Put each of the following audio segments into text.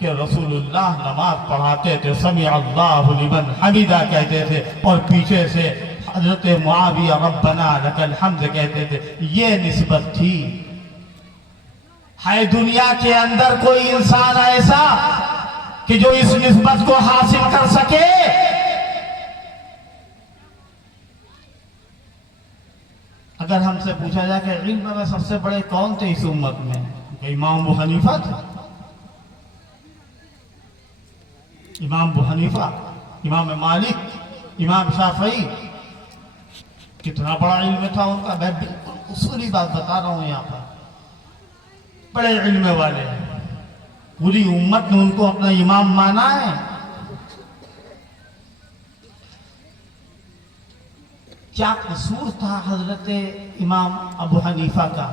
کہ رسول اللہ نماز پڑھاتے تھے سمیع اللہ لمن حمیدہ کہتے تھے اور پیچھے سے حضرت معاویہ ربنا لک الحمد کہتے تھے. یہ نسبت تھی. ہے دنیا کے اندر کوئی انسان ایسا کہ جو اس نسبت کو حاصل کر سکے؟ اگر ہم سے پوچھا جائے کہ علم میں سب سے بڑے کون تھے اس امت میں، کہ امام ابو حنیفہ تھے. امام ابو حنیفہ، امام مالک، امام شافعی، کتنا بڑا علم تھا ان کا. میں بالکل اصولی بات بتا رہا ہوں یہاں پر. بڑے علم والے ہیں، پوری امت نے ان کو اپنا امام مانا ہے. کیا قصور تھا حضرت امام ابو حنیفہ کا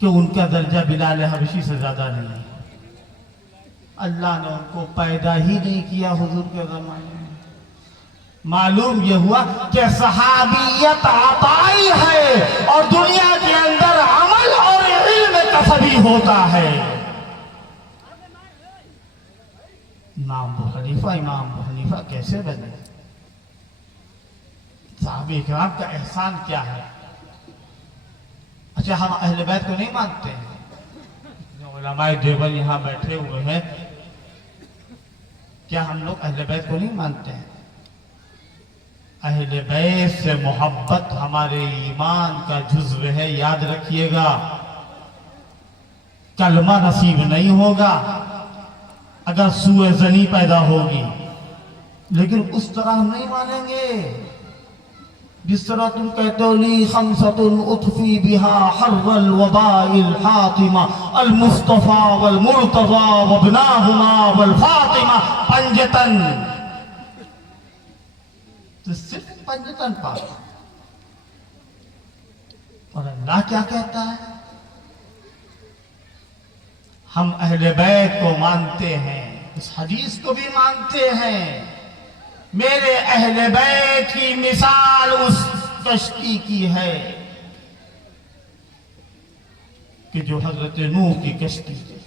کہ ان کا درجہ بلال حبشی سے زیادہ نہیں ہے؟ اللہ نے ان کو پیدا ہی نہیں کیا حضور کے زمانے میں. معلوم یہ ہوا کہ صحابیت عطائی ہے اور دنیا کے اندر عمل اور علم کسبی ہوتا ہے. امام ابو حنیفہ کیسے بنے؟ صحابہ اکرام کا احسان کیا ہے؟ اچھا، ہم اہل بیت کو نہیں مانتے ہیں؟ علماء دیوبند یہاں بیٹھے ہوئے ہیں، کیا ہم لوگ اہل بیت کو نہیں مانتے ہیں؟ اہل بیت سے محبت ہمارے ایمان کا جزو ہے، یاد رکھیے گا. کلمہ نصیب نہیں ہوگا اگر سوء ظنی پیدا ہوگی، لیکن اس طرح ہم نہیں مانیں گے جس طرح تم کہتے ہو لی خمسۃ اطفی بہا حر الوباء الحاطمہ المصطفیٰ والمرتضیٰ وابناہما والفاطمہ پنجتن. تو صرف پنجتن پاک. اور اللہ کیا کہتا ہے؟ ہم اہل بیت کو مانتے ہیں، اس حدیث کو بھی مانتے ہیں. میرے اہل بیت کی مثال اس کشتی کی ہے کہ جو حضرت نوح کی کشتی تھی.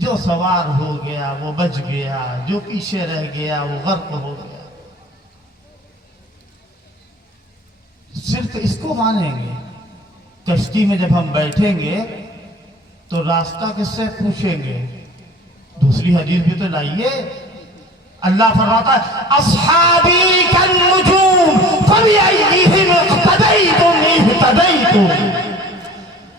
جو سوار ہو گیا وہ بچ گیا، جو پیچھے رہ گیا وہ غرق ہو گیا. صرف اس کو مانیں گے. کشتی میں جب ہم بیٹھیں گے تو راستہ کس سے پوچھیں گے؟ دوسری حدیث بھی تو لائیے. اللہ فرماتا ہے اصحابی کالنجوم فبأیہم اقتدیتم اہتدیتم.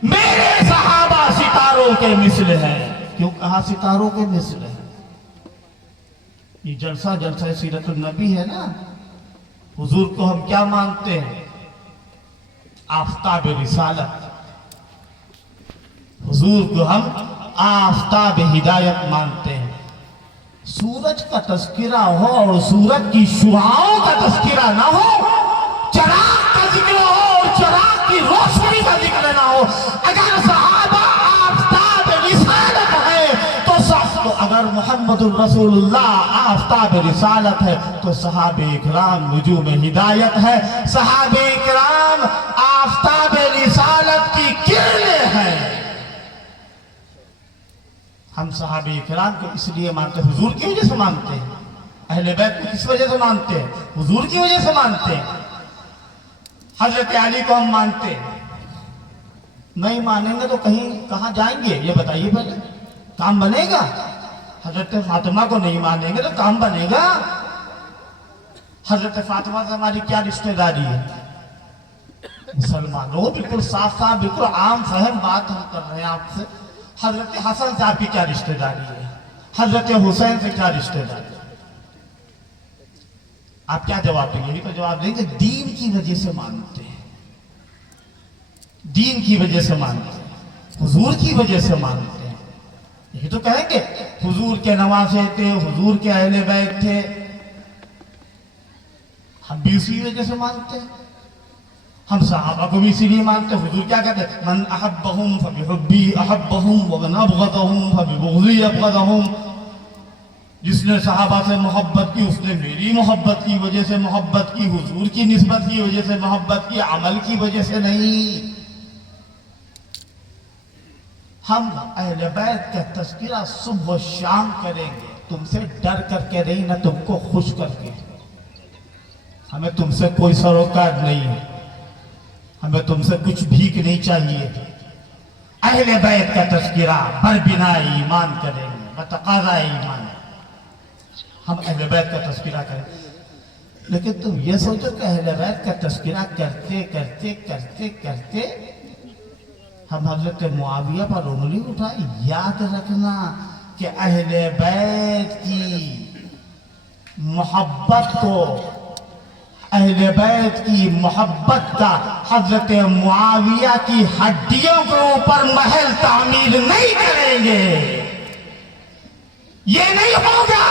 میرے صحابہ ستاروں کے مثل ہیں. کیوں کہا ستاروں کے مثل ہیں؟ یہ جلسہ سیرت النبی ہے نا. حضور کو ہم کیا مانتے ہیں؟ آفتاب رسالت. حضور کو ہم آفتاب ہدایت مانتے ہیں. سورج کا تذکرہ ہو اور سورج کی شعاعوں کا تذکرہ نہ ہو، چراغ کا ذکر ہو اور چراغ کی روشنی کا ذکر نہ ہو. اگر صحابہ آفتاب رسالت ہے تو اگر محمد الرسول اللہ آفتاب رسالت ہے تو صحابہ اکرام نجوم ہدایت ہے. صحابہ اکرام آفتاب رسالت کی کرنیں ہیں. ہم صحابہ اکرام کو اس لیے مانتے ہیں، حضور کی وجہ سے مانتے ہیں. اہل بیت کو کس وجہ سے مانتے ہیں؟ حضور کی وجہ سے مانتے ہیں. حضرت علی کو ہم مانتے ہیں. نہیں مانیں گے تو کہاں جائیں گے یہ بتائیے پہلے. کام بنے گا؟ حضرت فاطمہ کو نہیں مانیں گے تو کام بنے گا؟ حضرت فاطمہ سے ہماری کیا رشتہ داری ہے؟ مسلمانوں بالکل صاف بالکل عام فہم بات ہم کر رہے ہیں آپ سے. حضرت حسن سے آپ کی کیا رشتہ داری ہے؟ حضرت حسین سے کیا رشتہ داری ہے؟ آپ کیا جواب دیں گے؟ یہی تو جواب دیں گے دین کی وجہ سے مانتے ہیں. دین کی وجہ سے مانتے ہیں، حضور کی وجہ سے مانتے ہیں. یہی تو کہیں گے حضور کے نواسے تھے، حضور کے اہل بیت تھے. ہم بھی اسی وجہ سے مانتے ہیں. ہم صحابہ کو بھی اسی لیے مانتے ہیں. حضور کیا کہتے ہیں؟ من احبہم فبحبی احبہم ومن ابغضہم فببغضی ابغضہم. جس نے صحابہ سے محبت کی اس نے میری محبت کی وجہ سے محبت کی، حضور کی نسبت کی وجہ سے محبت کی، عمل کی وجہ سے نہیں. ہم اہل بیت کا تذکرہ صبح و شام کریں گے، تم سے ڈر کر کے نہیں، نہ تم کو خوش کر کے۔ ہمیں تم سے کوئی سروکار نہیں ہے، ہمیں تم سے کچھ بھیک نہیں چاہیے۔ اہل بیت کا تذکرہ بر بنا ایمان کریں گے، بتقاضا ایمان ہم اہل بیت کا تذکرہ کریں گے۔ لیکن تم یہ سوچو کہ اہل بیت کا تذکرہ کرتے کرتے کرتے کرتے ہم حضرت معاویہ پر انگلی اٹھائیں۔ یاد رکھنا کہ اہل بیت کی محبت کو، اہل بیت کی محبت کا حضرت معاویہ کی ہڈیوں کے اوپر محل تعمیر نہیں کریں گے۔ یہ نہیں ہوگا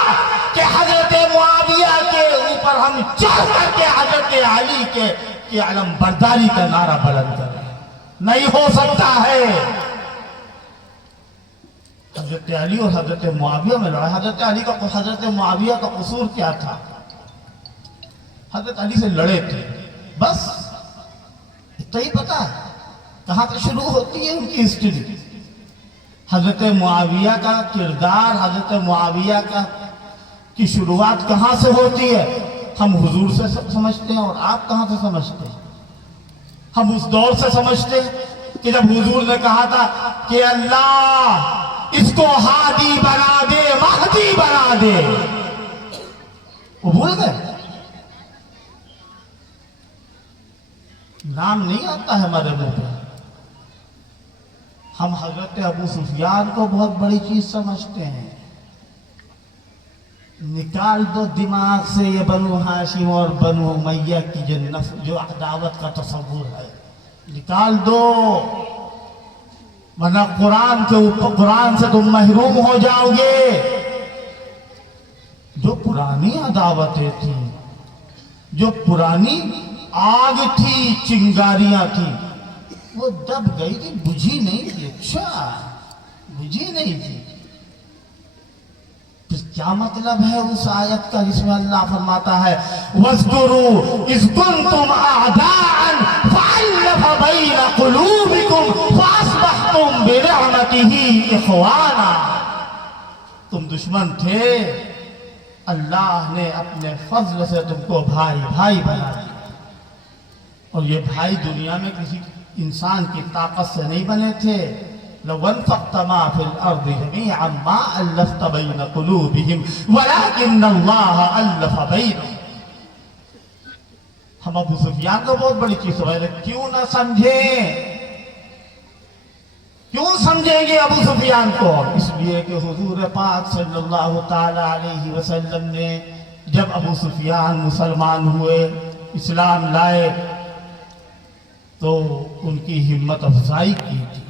کہ حضرت معاویہ کے اوپر ہم چڑھ کر کے حضرت علی کے علم برداری کا نعرہ بلند کریں، نہیں ہو سکتا ہے۔ حضرت علی اور حضرت معاویہ میں لڑائی، حضرت معاویہ کا قصور کیا تھا؟ حضرت علی سے لڑے تھے، بس اتنا ہی پتا ہے۔ کہاں سے شروع ہوتی ہے ان کی ہسٹری؟ حضرت معاویہ کا کردار، حضرت معاویہ کی شروعات کہاں سے ہوتی ہے؟ ہم حضور سے سمجھتے ہیں، اور آپ کہاں سے سمجھتے ہیں؟ ہم اس دور سے سمجھتے ہیں کہ جب حضور نے کہا تھا کہ اللہ اس کو ہادی بنا دے، مہدی بنا دے، وہ بھول گئے؟ نام نہیں آتا ہے ہمارے منہ پہ۔ ہم حضرت ابو سفیان کو بہت بڑی چیز سمجھتے ہیں۔ نکال دو دماغ سے یہ بنو ہاشم اور بنو امیہ کی جو عداوت کا تصور ہے، نکال دو، ورنہ قرآن سے تم محروم ہو جاؤ گے۔ جو پرانی عداوتیں تھیں، جو پرانی آگ تھی، چنگاریاں تھیں، وہ دب گئی تھی، بجھی نہیں تھی۔ اچھا، بجھی نہیں تھی، پھر کیا مطلب ہے اس آیت کا جس میں اللہ فرماتا ہے وَاذْكُرُوا إِذْ كُنْتُمْ أَعْدَاءً فَأَلَّفَ بَيْنَ قُلُوبِكُمْ فَأَصْبَحْتُمْ بِنِعْمَتِهِ إِخْوَانًا۔ تم دشمن تھے، اللہ نے اپنے فضل سے تم کو بھائی بھائی بنا دیا۔ اور یہ بھائی دنیا میں کسی انسان کی طاقت سے نہیں بنے تھے۔ لو انفقت ما في الارض جميعا ما الفت بين قلوبهم ولكن الله الف بينهم۔ ہم ابو سفیان کو بہت بڑی چیز سمجھتے، کیوں نہ سمجھیں؟ کیوں سمجھیں گے ابو سفیان کو؟ اس لیے کہ حضور پاک صلی اللہ تعالی علیہ وسلم نے جب ابو سفیان مسلمان ہوئے، اسلام لائے، تو ان کی ہمت افزائی کی تھی۔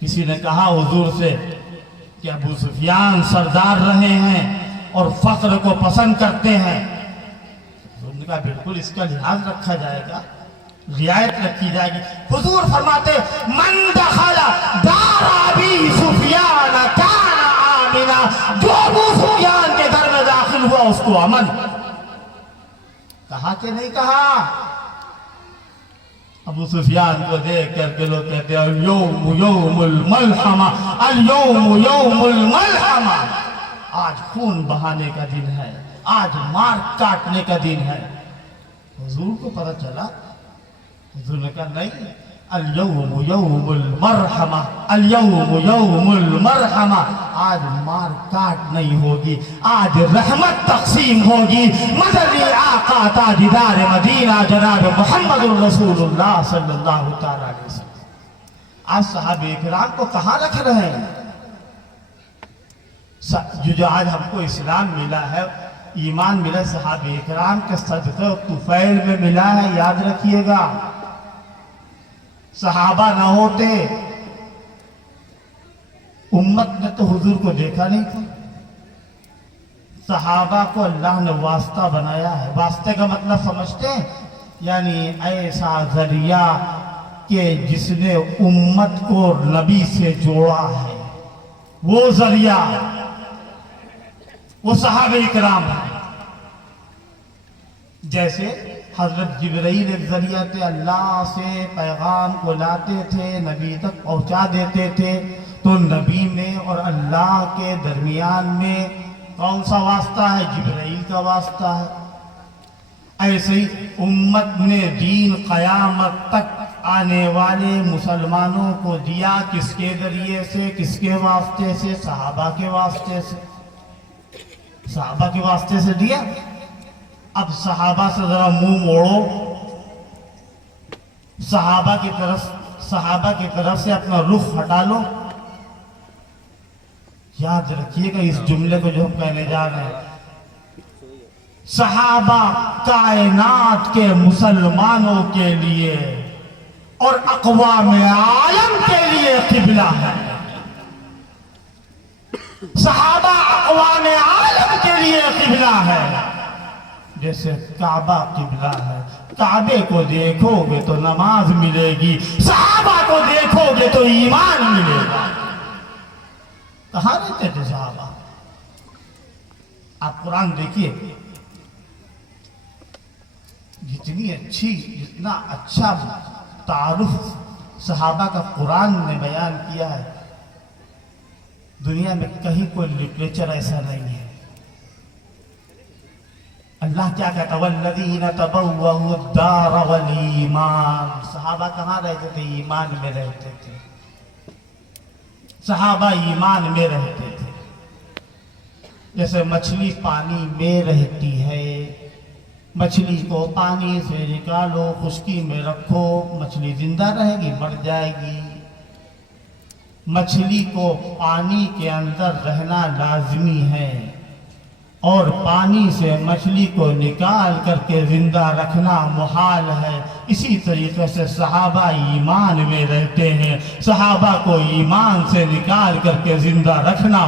کسی نے کہا حضور سے کہ ابو سفیان سردار رہے ہیں اور فقر کو پسند کرتے ہیں۔ حضور نے کہا بالکل اس کا لحاظ رکھا جائے گا، رعایت رکھی جائے گی۔ حضور فرماتے من دخل دار ابی سفیان کان آمنا، جو ابو سفیان کے گھر میں داخل ہوا اس کو امن۔ کہا کہ نہیں کہا؟ ابو سفیان کو دیکھ کر کے لوگ کہتے ہیں اليوم یوم الملحمہ، اليوم یوم الملحمہ، آج خون بہانے کا دن ہے، آج مار کاٹنے کا دن ہے۔ حضور کو پتہ چلا، حضور نے کہا نہیں، اليوم یوم المرحمہ، اليوم یوم المرحمہ، آج مار کاٹ نہیں ہوگی، آج رحمت تقسیم ہوگی۔ مدنی آقا تاجدار مدینہ جناب محمد الرسول اللہ صلی اللہ تعالیٰ علیہ وسلم آج صحابہ اکرام کو کہاں رکھ رہے ہیں؟ جو آج ہم کو اسلام ملا ہے، ایمان ملا، صحابہ اکرام کے صدقہ طفیل میں ملا ہے، یاد رکھیے گا۔ صحابہ نہ ہوتے امت نے تو حضور کو دیکھا نہیں تھا۔ صحابہ کو اللہ نے واسطہ بنایا ہے۔ واسطے کا مطلب سمجھتے ہیں؟ یعنی ایسا ذریعہ کہ جس نے امت کو نبی سے جوڑا ہے، وہ ذریعہ، وہ صحابہ اکرام ہے۔ جیسے حضرت جبرائیل ایک ذریعہ تھے، اللہ سے پیغام کو لاتے تھے، نبی تک پہنچا دیتے تھے۔ تو نبی میں اور اللہ کے درمیان میں کون سا واسطہ ہے؟ جبرائیل کا واسطہ ہے۔ ایسے ہی امت نے دین قیامت تک آنے والے مسلمانوں کو دیا کس کے ذریعے سے، کس کے واسطے سے؟ صحابہ کے واسطے سے، صحابہ کے واسطے سے دیا۔ اب صحابہ سے ذرا منہ موڑو، صحابہ کی طرف سے اپنا رخ ہٹا لو۔ یاد رکھیے گا اس جملے کو جو ہم کہنے جا رہے ہیں، صحابہ کائنات کے مسلمانوں کے لیے اور اقوام عالم کے لیے قبلہ ہے۔ صحابہ اقوام عالم کے لیے قبلہ ہے، جیسے کعبہ قبلہ ہے۔ کعبے کو دیکھو گے تو نماز ملے گی، صحابہ کو دیکھو گے تو ایمان ملے گا۔ کہاں رہتے تھے صحابہ؟ آپ قرآن دیکھیے، جتنا اچھا تعارف صحابہ کا قرآن نے بیان کیا ہے، دنیا میں کہیں کوئی لٹریچر ایسا نہیں ہے۔ اللہ کیا کہتا ہے؟ وَالَّذِينَ تَبَوَّءُوا الدَّارَ وَالْإِيمَانَ۔ صحابہ کہاں رہتے تھے؟ ایمان میں رہتے تھے۔ صحابہ ایمان میں رہتے تھے۔ جیسے مچھلی پانی میں رہتی ہے، مچھلی کو پانی سے نکالو، خشکی میں رکھو، مچھلی زندہ رہے گی؟ مر جائے گی۔ مچھلی کو پانی کے اندر رہنا لازمی ہے، اور پانی سے مچھلی کو نکال کر کے زندہ رکھنا محال ہے۔ اسی طریقے سے صحابہ ایمان میں رہتے ہیں، صحابہ کو ایمان سے نکال کر کے زندہ رکھنا